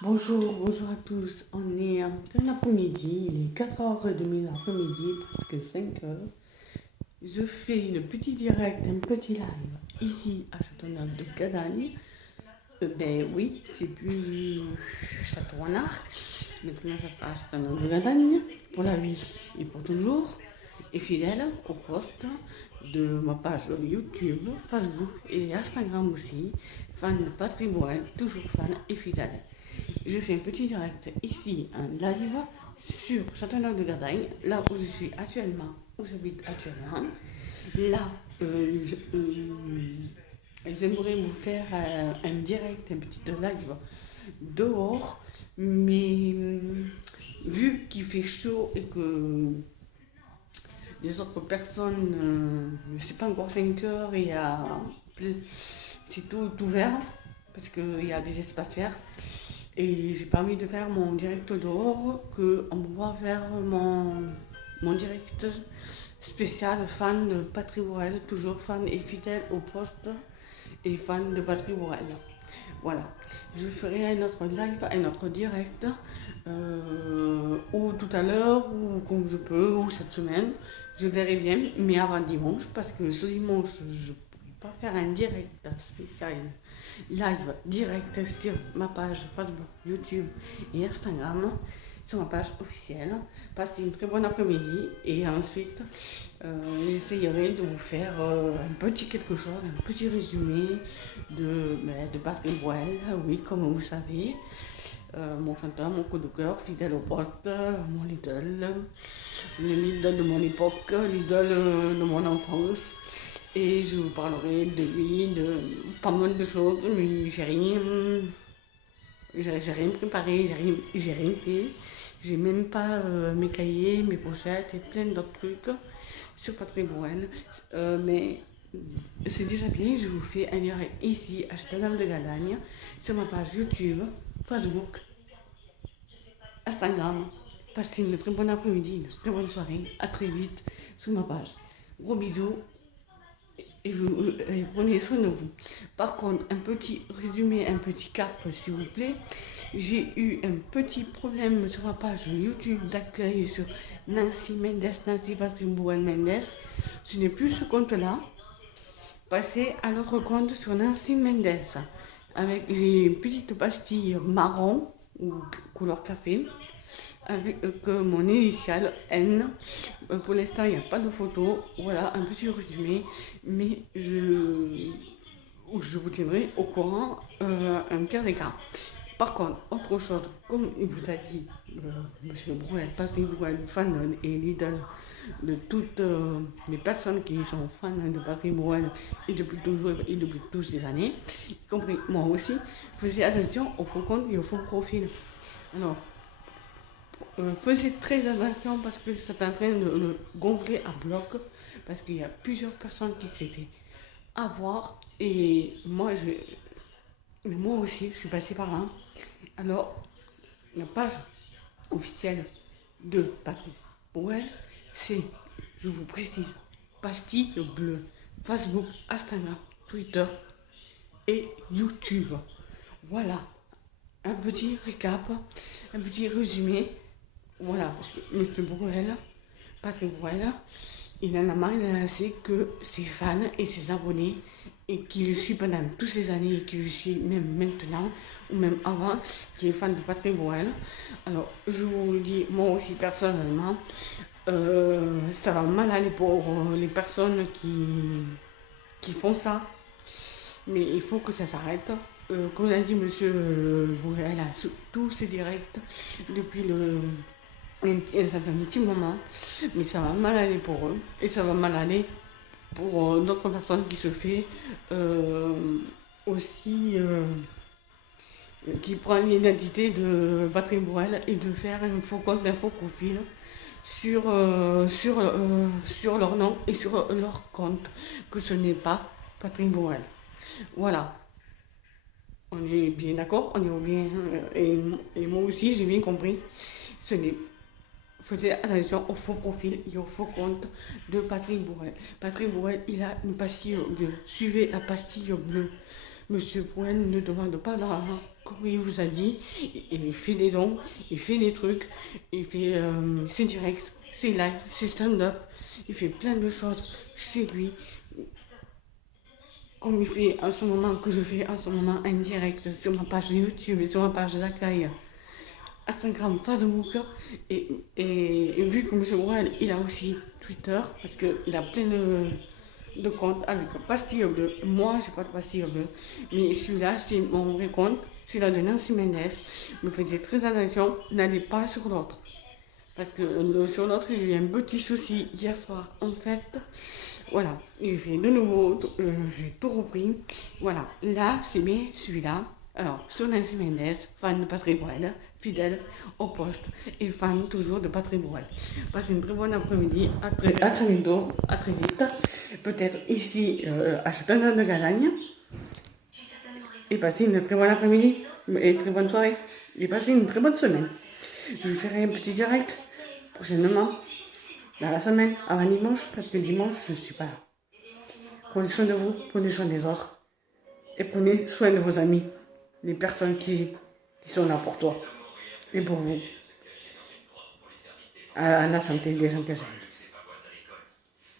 Bonjour à tous. On est en plein après-midi, il est 4h30 l'après-midi, presque 5h. Je fais une petite direct, un petit live ici à Châteauneuf de Gadagne. Ben oui, c'est plus Château-Renard. Maintenant, ça sera Châteauneuf de Gadagne pour la vie et pour toujours. Et fidèle au post de ma page YouTube, Facebook et Instagram aussi. Fan de Patrick Borel, toujours fan et fidèle. Je fais un petit direct ici, un live sur Châteauneuf de Gadagne, là où je suis actuellement, où j'habite actuellement. Là, j'aimerais vous faire un direct, un petit live dehors, mais vu qu'il fait chaud et que les autres personnes, c'est pas encore 5 heures et c'est tout ouvert parce qu'il y a des espaces verts. Et j'ai pas envie de faire mon direct dehors, qu'on va faire mon direct spécial fan de Patrick Borel, toujours fan et fidèle au poste et fan de Patrick Borel. Voilà, je ferai un autre live, un autre direct, ou tout à l'heure, ou comme je peux, ou cette semaine, je verrai bien, mais avant dimanche, parce que ce dimanche, je ne pourrai pas faire un direct spécial live direct sur ma page Facebook, YouTube et Instagram, sur ma page officielle. Passez une très bonne après-midi et ensuite j'essayerai de vous faire un petit quelque chose, un petit résumé de Patrick Borel, oui, comme vous savez. Mon fantôme, mon coup de cœur, fidèle au poste, mon idole, l'idole de mon époque, l'idole de mon enfance. Et je vous parlerai de lui, de pas mal de choses, mais j'ai rien préparé, j'ai rien fait. J'ai même pas mes cahiers, mes pochettes et plein d'autres trucs sur Patrick Borel. Mais c'est déjà bien, je vous fais un direct ici à Châteauneuf de Gadagne, sur ma page YouTube, Facebook, Instagram. Passez une très bonne après-midi, une très bonne soirée. À très vite sur ma page. Gros bisous et prenez soin de vous. Par contre, un petit résumé, un petit cap, s'il vous plaît. J'ai eu un petit problème sur ma page YouTube d'accueil sur Nancy Mendes, Nancy Patrick Borel Mendes. Ce n'est plus ce compte-là. Passez à l'autre compte sur Nancy Mendes. J'ai une petite pastille marron ou couleur café avec mon initiale N. Pour l'instant, il n'y a pas de photo. Voilà, un petit résumé. Mais je vous tiendrai au courant un pire des cas. Par contre, autre chose, comme il vous a dit, Monsieur Borel, Patrick Borel, fan et l'idole de toutes les personnes qui sont fans de Patrick Borel et depuis toujours et depuis toutes ces années, y compris moi aussi, faisez attention aux faux comptes et aux faux profils. Alors, faisez très attention parce que c'est en train de le gonfler à bloc, parce qu'il y a plusieurs personnes qui s'est fait avoir et moi aussi, je suis passée par là. Alors, la page officielle de Patrick Borel, c'est, je vous précise, Pastille Bleue, Facebook, Instagram, Twitter et YouTube. Voilà, un petit récap, un petit résumé. Voilà, parce que M. Borel, Patrick Borel, il en a marre, il en a assez que ses fans et ses abonnés, et qui le suit pendant toutes ces années, et qui le suit même maintenant, ou même avant, qui est fan de Patrick Borel. Alors, je vous le dis, moi aussi personnellement, ça va mal aller pour les personnes qui font ça, mais il faut que ça s'arrête. Comme l'a dit Monsieur Borel, tous ses directs depuis ça fait un petit moment, mais ça va mal aller pour eux et ça va mal aller pour d'autres personnes qui se fait aussi qui prend l'identité de Patrick Borel et de faire un faux compte, un faux profil sur leur nom et sur leur compte, que ce n'est pas Patrick Borel. Voilà, on est bien d'accord, on est bien, et moi aussi j'ai bien compris, ce n'est faisait attention au faux profil et au faux compte de Patrick Borel. Patrick Borel, il a une pastille bleue. Suivez la pastille bleue. Monsieur Borel ne demande pas d'argent comme il vous a dit, il fait des dons, il fait des trucs, il fait ses directs, ses lives, ses stand-up, il fait plein de choses chez lui. Comme il fait en ce moment, que je fais en ce moment en direct sur ma page YouTube et sur ma page d'accueil, Instagram, Facebook, et vu que M. Borrell, il a aussi Twitter, parce qu'il a plein de comptes avec pastille bleue. Moi, j'ai pas de pastille bleue, mais celui-là, c'est mon vrai compte, celui-là de Nancy Mendes. Me faisiez très attention, n'allez pas sur l'autre. Parce que sur l'autre, j'ai eu un petit souci hier soir. En fait, voilà, j'ai fait de nouveau, j'ai tout repris. Voilà, là, c'est bien celui-là. Alors, sur Nancy Mendes, fan de Patrick Bruel, fidèle au poste et fan toujours de Patrick Bruel. Passez une très bonne après-midi, à très bientôt, à très vite. Peut-être ici à Châteauneuf de Galagne. Et passez une très bonne après-midi et une très bonne soirée. Et passez une très bonne semaine. Je vous ferai un petit direct prochainement, dans la semaine, avant dimanche, parce que dimanche, je ne suis pas là. Prenez soin de vous, prenez soin des autres. Et prenez soin de vos amis, les personnes qui sont là pour toi et pour vous. À la santé des gens que j'aime.